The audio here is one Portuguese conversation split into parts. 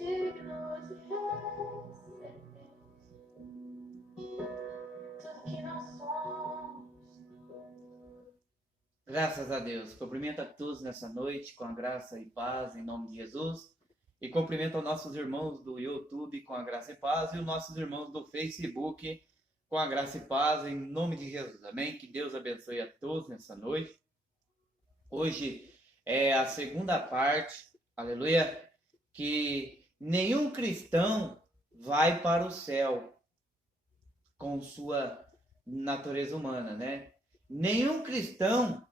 digno de receber tudo que nós somos. Graças a Deus. Cumprimento a todos nessa noite com a graça e paz em nome de Jesus. E cumprimento aos nossos irmãos do YouTube com a graça e paz e os nossos irmãos do Facebook com a graça e paz em nome de Jesus. Amém? Que Deus abençoe a todos nessa noite. Hoje é a segunda parte, aleluia, que nenhum cristão vai para o céu com sua natureza humana, né? Nenhum cristão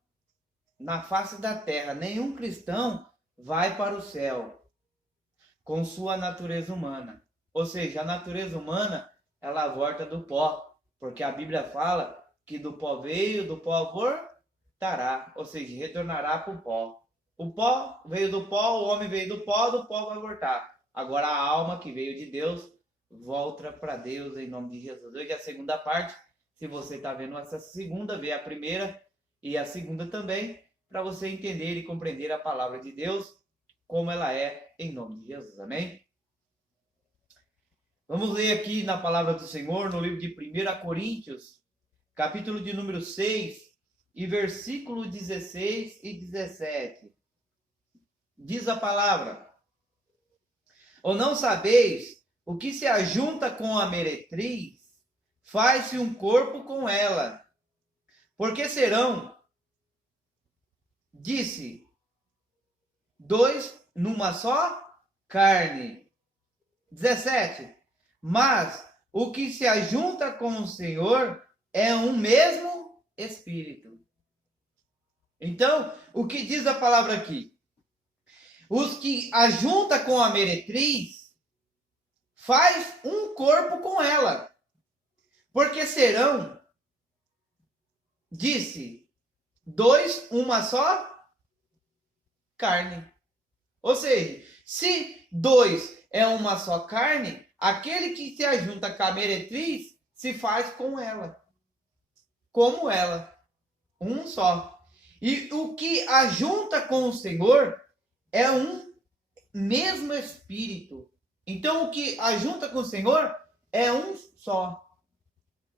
na face da terra, nenhum cristão vai para o céu com sua natureza humana. Ou seja, a natureza humana, ela volta do pó, porque a Bíblia fala que do pó veio, do pó voltará, ou seja, retornará para o pó. O pó veio do pó, o homem veio do pó vai voltar. Agora a alma que veio de Deus volta para Deus em nome de Jesus. Hoje é a segunda parte. Se você está vendo essa segunda, vê a primeira e a segunda também, para você entender e compreender a palavra de Deus como ela é, em nome de Jesus. Amém? Vamos ler aqui na palavra do Senhor, no livro de 1 Coríntios, capítulo de número 6, e versículo 16 e 17. Diz a palavra: ou não sabeis o que se ajunta com a meretriz, faz-se um corpo com ela. Porque serão, disse, dois numa só carne. 17. Mas o que se ajunta com o Senhor é um mesmo Espírito. Então, o que diz a palavra aqui? Os que ajunta com a meretriz faz um corpo com ela. Porque serão, disse, dois, uma só carne. Ou seja, se dois é uma só carne, aquele que se ajunta com a meretriz se faz com ela. Como ela. Um só. E o que ajunta com o Senhor é um mesmo Espírito. Então, o que ajunta com o Senhor é um só.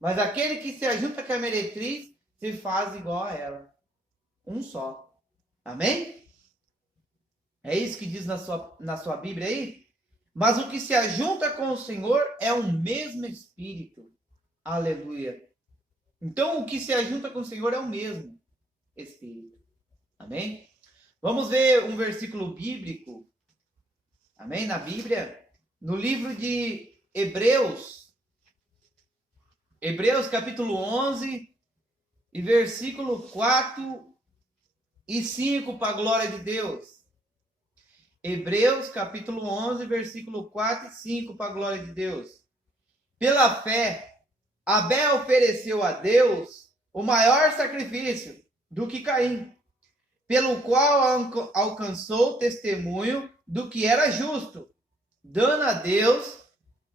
Mas aquele que se ajunta com a meretriz se faz igual a ela. Um só. Amém? É isso que diz na sua Bíblia aí? Mas o que se ajunta com o Senhor é o mesmo Espírito. Aleluia. Então, o que se ajunta com o Senhor é o mesmo Espírito. Amém? Vamos ver um versículo bíblico. Amém? Na Bíblia. No livro de Hebreus. Hebreus capítulo 11 e versículo 4 e 5, para a glória de Deus. Hebreus capítulo 11, versículo 4 e 5, para a glória de Deus. Pela fé, Abel ofereceu a Deus o maior sacrifício do que Caim, pelo qual alcançou testemunho do que era justo, dando a Deus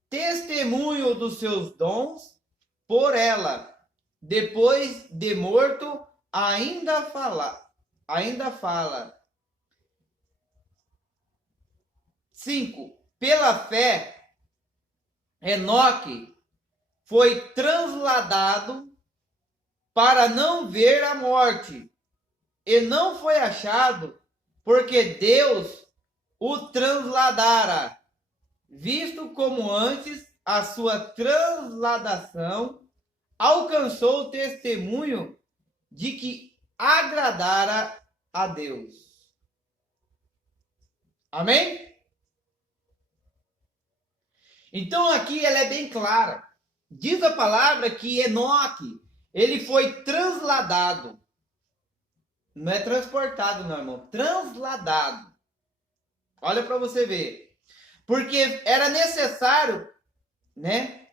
testemunho dos seus dons por ela, depois de morto, ainda fala. 5. Pela fé, Enoque foi transladado para não ver a morte, e não foi achado, porque Deus o transladara, visto como antes a sua transladação alcançou o testemunho de que agradara a Deus. Amém? Então aqui ela é bem clara. Diz a palavra que Enoque, ele foi transladado. Não é transportado, não, irmão. Transladado. Olha para você ver. Porque era necessário, né?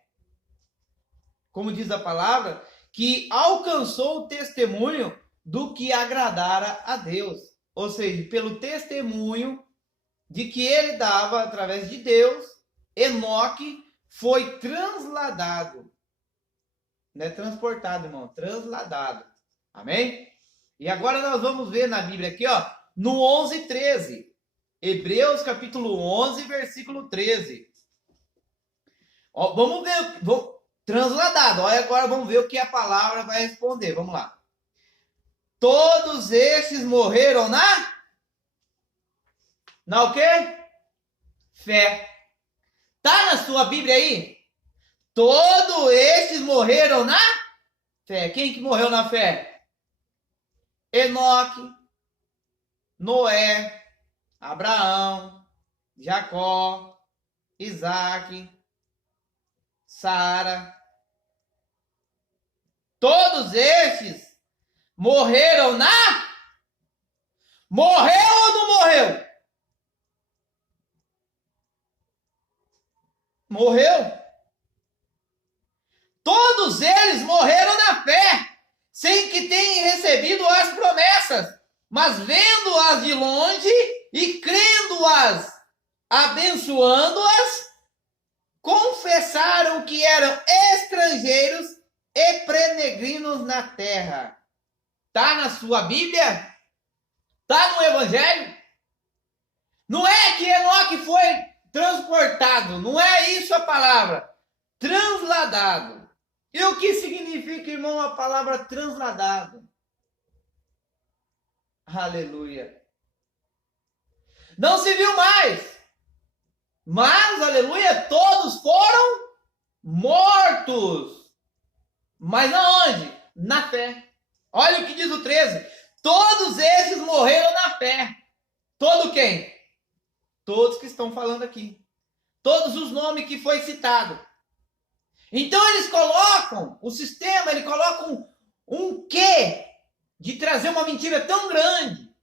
Como diz a palavra, que alcançou o testemunho do que agradara a Deus. Ou seja, pelo testemunho de que ele dava através de Deus, Enoque foi transladado. Não é transportado, irmão. Transladado. Amém? E agora nós vamos ver na Bíblia aqui, ó, no 11:13. Hebreus capítulo 11, versículo 13. Ó, vamos ver, transladado. Olha, agora vamos ver o que a palavra vai responder. Vamos lá. Todos estes morreram na o quê? Fé. Tá na sua Bíblia aí? Todos estes morreram na fé. Quem que morreu na fé? Enoque, Noé, Abraão, Jacó, Isaac, Sara. Todos estes morreram Morreu ou não morreu? Morreu. Todos eles morreram na fé, sem que tenham recebido as promessas, mas vendo-as de longe e crendo-as, abençoando-as, confessaram que eram estrangeiros e peregrinos na terra. Tá na sua Bíblia? Tá no Evangelho? Não é que Enoque foi transportado, não é isso a palavra. Transladado. E o que significa, irmão, a palavra transladado? Aleluia. Não se viu mais. Mas, aleluia, todos foram mortos. Mas na onde? Na fé. Olha o que diz o 13. Todos esses morreram na fé. Todo quem? Todos que estão falando aqui. Todos os nomes que foi citado. Então eles colocam, o sistema, ele coloca um quê de trazer uma mentira tão grande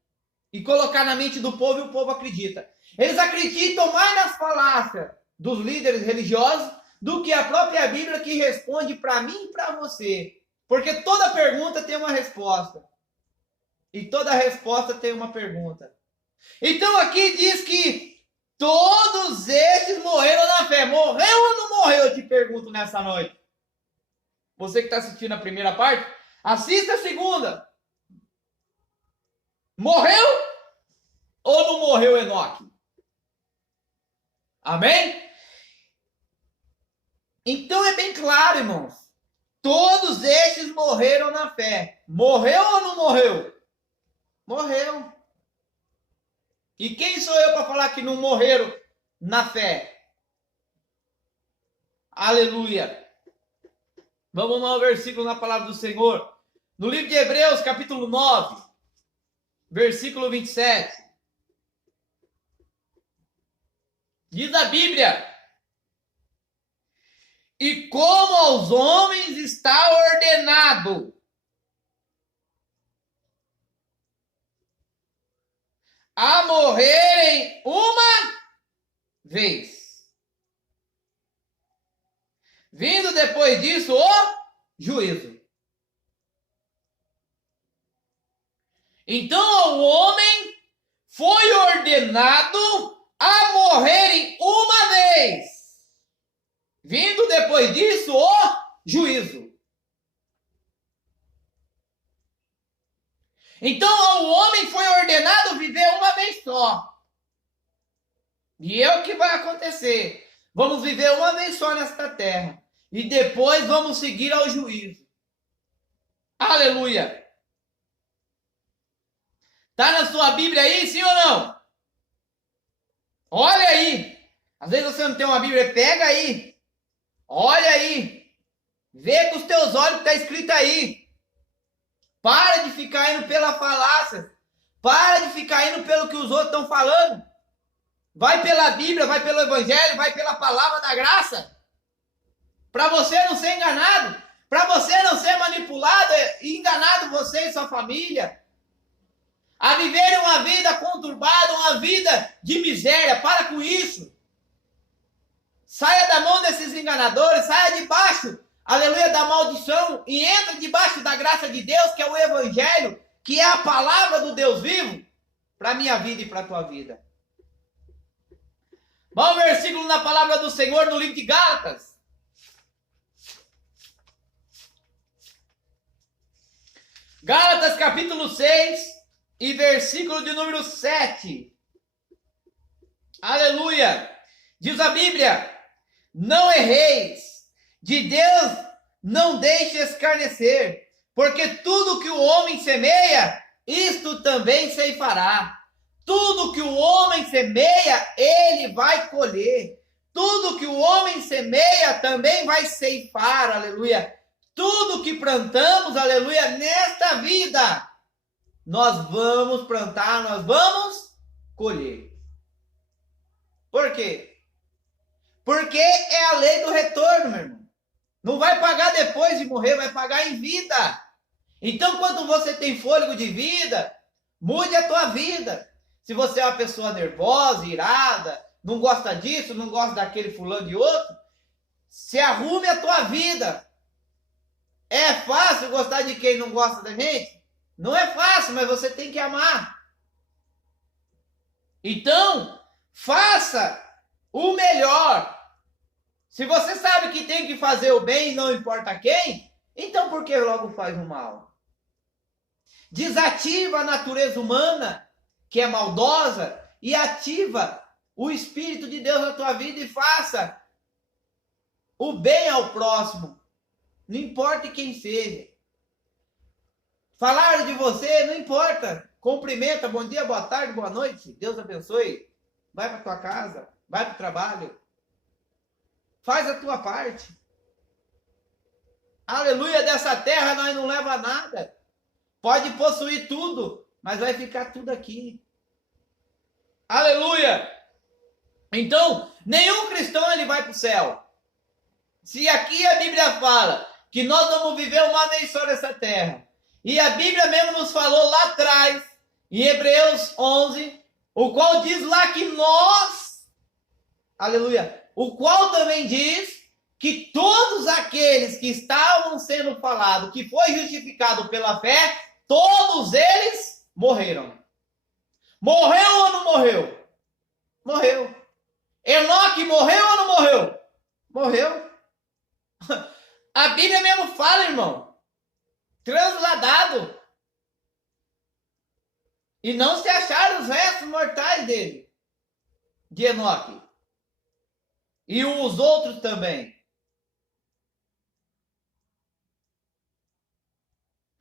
e colocar na mente do povo e o povo acredita. Eles acreditam mais nas falácias dos líderes religiosos do que a própria Bíblia que responde para mim e para você. Porque toda pergunta tem uma resposta. E toda resposta tem uma pergunta. Então aqui diz que todos estes morreram na fé. Morreu ou não morreu? Eu te pergunto nessa noite. Você que está assistindo a primeira parte, assista a segunda. Morreu ou não morreu Enoque? Amém? Então é bem claro, irmãos. Todos estes morreram na fé. Morreu ou não morreu? Morreu. E quem sou eu para falar que não morreram na fé? Aleluia. Vamos ao versículo na palavra do Senhor. No livro de Hebreus, capítulo 9, versículo 27. Diz a Bíblia: e como aos homens está ordenado a morrerem uma vez, vindo depois disso o juízo. Então ao homem foi ordenado a morrerem uma vez, vindo depois disso o juízo. Então ao homem foi ordenado viver uma vez só. E é o que vai acontecer. Vamos viver uma vez só nesta terra. E depois vamos seguir ao juízo. Aleluia. Tá na sua Bíblia aí, sim ou não? Olha aí. Às vezes você não tem uma Bíblia, pega aí. Olha aí. Vê com os teus olhos o que está escrito aí. Para de ficar indo pela falácia. Para de ficar indo pelo que os outros estão falando. Vai pela Bíblia, vai pelo Evangelho, vai pela palavra da graça. Para você não ser enganado. Para você não ser manipulado e enganado, você e sua família. A viverem uma vida conturbada, uma vida de miséria. Para com isso. Saia da mão desses enganadores, saia debaixo, aleluia, da maldição e entra debaixo da graça de Deus, que é o Evangelho, que é a palavra do Deus vivo, para a minha vida e para a tua vida. Vamos ao versículo na palavra do Senhor no livro de Gálatas. Gálatas capítulo 6 e versículo de número 7. Aleluia! Diz a Bíblia: não erreis, de Deus não deixe escarnecer, porque tudo que o homem semeia, isto também ceifará. Tudo que o homem semeia, ele vai colher. Tudo que o homem semeia também vai ceifar, aleluia. Tudo que plantamos, aleluia, nesta vida, nós vamos plantar, nós vamos colher. Por quê? Porque é a lei do retorno, meu irmão. Não vai pagar depois de morrer, vai pagar em vida. Então, quando você tem fôlego de vida, mude a tua vida. Se você é uma pessoa nervosa, irada, não gosta disso, não gosta daquele fulano de outro, se arrume a tua vida. É fácil gostar de quem não gosta da gente? Não é fácil, mas você tem que amar. Então, faça o melhor. Se você sabe que tem que fazer o bem, não importa quem, então por que logo faz o mal? Desativa a natureza humana, que é maldosa, e ativa o Espírito de Deus na tua vida e faça o bem ao próximo, não importa quem seja. Falaram de você, não importa, cumprimenta, bom dia, boa tarde, boa noite, Deus abençoe, vai para tua casa, vai para o trabalho, faz a tua parte. Aleluia, dessa terra nós não leva nada, pode possuir tudo, mas vai ficar tudo aqui. Aleluia! Então, nenhum cristão ele vai para o céu. Se aqui a Bíblia fala que nós vamos viver uma vez só nessa terra, e a Bíblia mesmo nos falou lá atrás, em Hebreus 11, o qual diz lá que nós, aleluia, o qual também diz que todos aqueles que estavam sendo falados, que foi justificado pela fé, todos eles morreram. Morreu ou não morreu? Morreu. Enoque morreu ou não morreu? Morreu. A Bíblia mesmo fala, irmão, transladado. E não se acharam os restos mortais dele, de Enoque. E os outros também.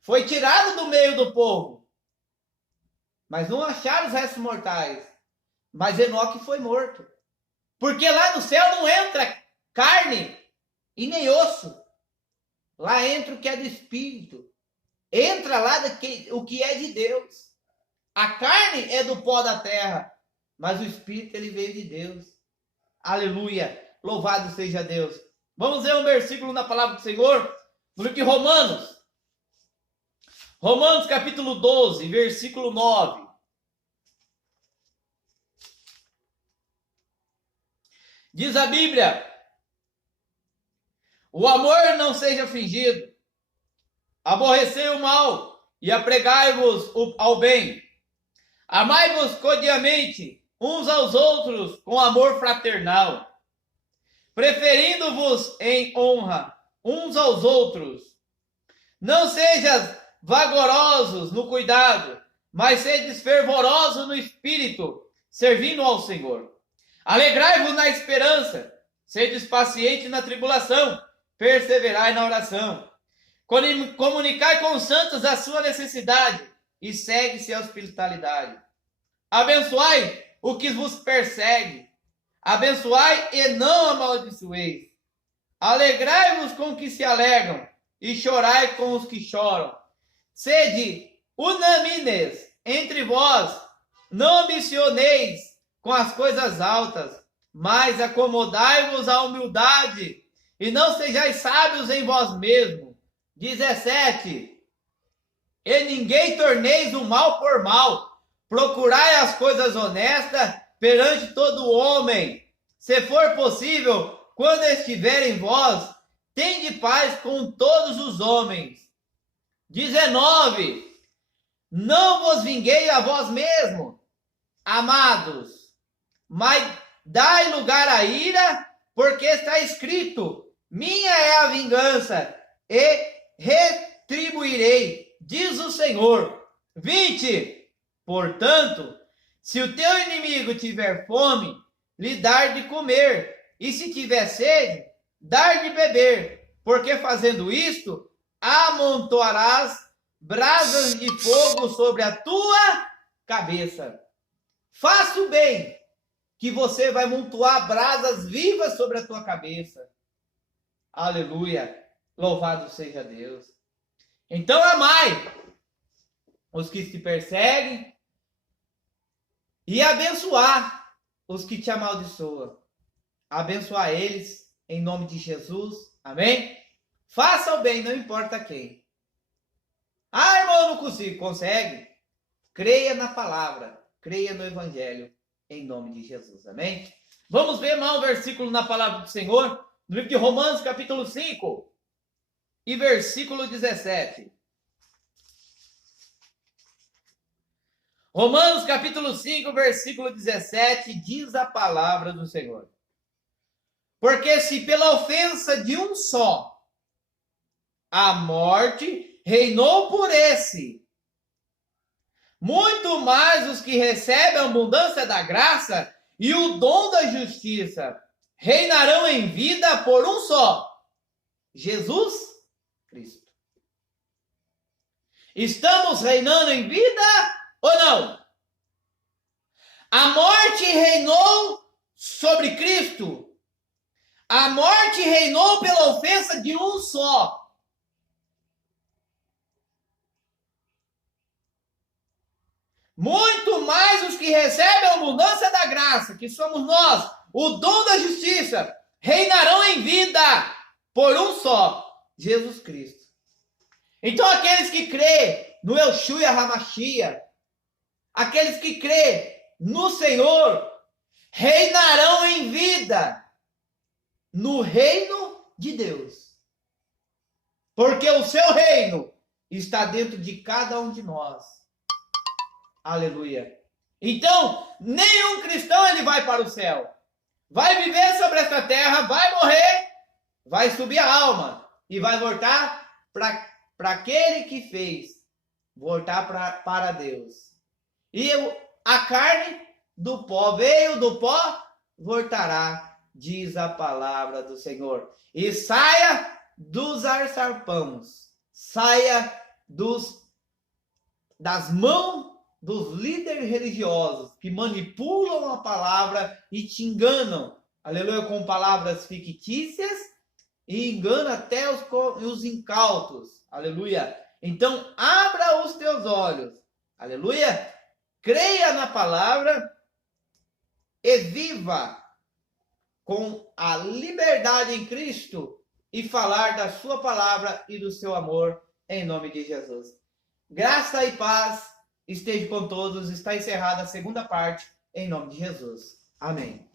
Foi tirado do meio do povo. Mas não acharam os restos mortais. Mas Enoque foi morto. Porque lá no céu não entra carne e nem osso. Lá entra o que é do Espírito. Entra lá o que é de Deus. A carne é do pó da terra. Mas o Espírito ele veio de Deus. Aleluia. Louvado seja Deus. Vamos ver um versículo na palavra do Senhor. No livro de Romanos. Romanos capítulo 12, versículo 9. Diz a Bíblia: o amor não seja fingido, aborrecei o mal e apregai-vos ao bem. Amai-vos cordialmente uns aos outros com amor fraternal, preferindo-vos em honra uns aos outros. Não sejas vagarosos no cuidado, mas sedes fervorosos no espírito, servindo ao Senhor. Alegrai-vos na esperança, sedes pacientes na tribulação, perseverai na oração. Comunicai com os santos a sua necessidade, e segue-se a hospitalidade. Abençoai o que vos persegue, abençoai e não amaldiçoeis. Alegrai-vos com os que se alegram, e chorai com os que choram. Sede unânimes entre vós, não ambicioneis com as coisas altas, mas acomodai-vos à humildade, e não sejais sábios em vós mesmos. 17. E ninguém torneis o mal por mal, procurai as coisas honestas perante todo homem. Se for possível, quando estiver em vós, tende paz com todos os homens. 19. Não vos vinguei a vós mesmos, amados, mas dai lugar à ira, porque está escrito: minha é a vingança, e retribuirei, diz o Senhor. 20. Portanto, se o teu inimigo tiver fome, lhe dar de comer, e se tiver sede, dar de beber, porque fazendo isto, amontoarás brasas de fogo sobre a tua cabeça. Faça o bem, que você vai amontoar brasas vivas sobre a tua cabeça. Aleluia! Louvado seja Deus. Então amai os que te perseguem e abençoar os que te amaldiçoam. Abençoar eles em nome de Jesus. Amém? Faça o bem, não importa quem. Ah, irmão, eu não consigo. Consegue? Creia na palavra. Creia no evangelho em nome de Jesus. Amém? Vamos ver mais um versículo na palavra do Senhor, no livro de Romanos, capítulo 5 e versículo 17. Romanos, capítulo 5, versículo 17, diz a palavra do Senhor. Porque se pela ofensa de um só a morte reinou por esse, muito mais os que recebem a abundância da graça e o dom da justiça reinarão em vida por um só, Jesus Cristo. Estamos reinando em vida ou não? A morte reinou sobre Cristo. A morte reinou pela ofensa de um só. Muito mais os que recebem a abundância da graça, que somos nós, o dom da justiça, reinarão em vida por um só, Jesus Cristo. Então aqueles que crê no Yeshua HaMashiach, aqueles que crê no Senhor, reinarão em vida no reino de Deus. Porque o seu reino está dentro de cada um de nós. Aleluia. Então, nenhum cristão ele vai para o céu. Vai viver sobre esta terra, vai morrer, vai subir a alma e vai voltar para aquele que fez, voltar para Deus. E a carne do pó veio do pó, voltará, diz a palavra do Senhor. E saia dos alçapãos, saia das mãos dos líderes religiosos que manipulam a palavra e te enganam, aleluia, com palavras fictícias e enganam até os incautos, aleluia. Então, abra os teus olhos, aleluia, creia na palavra e viva com a liberdade em Cristo e falar da sua palavra e do seu amor em nome de Jesus. Graça e paz esteja com todos. Está encerrada a segunda parte, em nome de Jesus. Amém.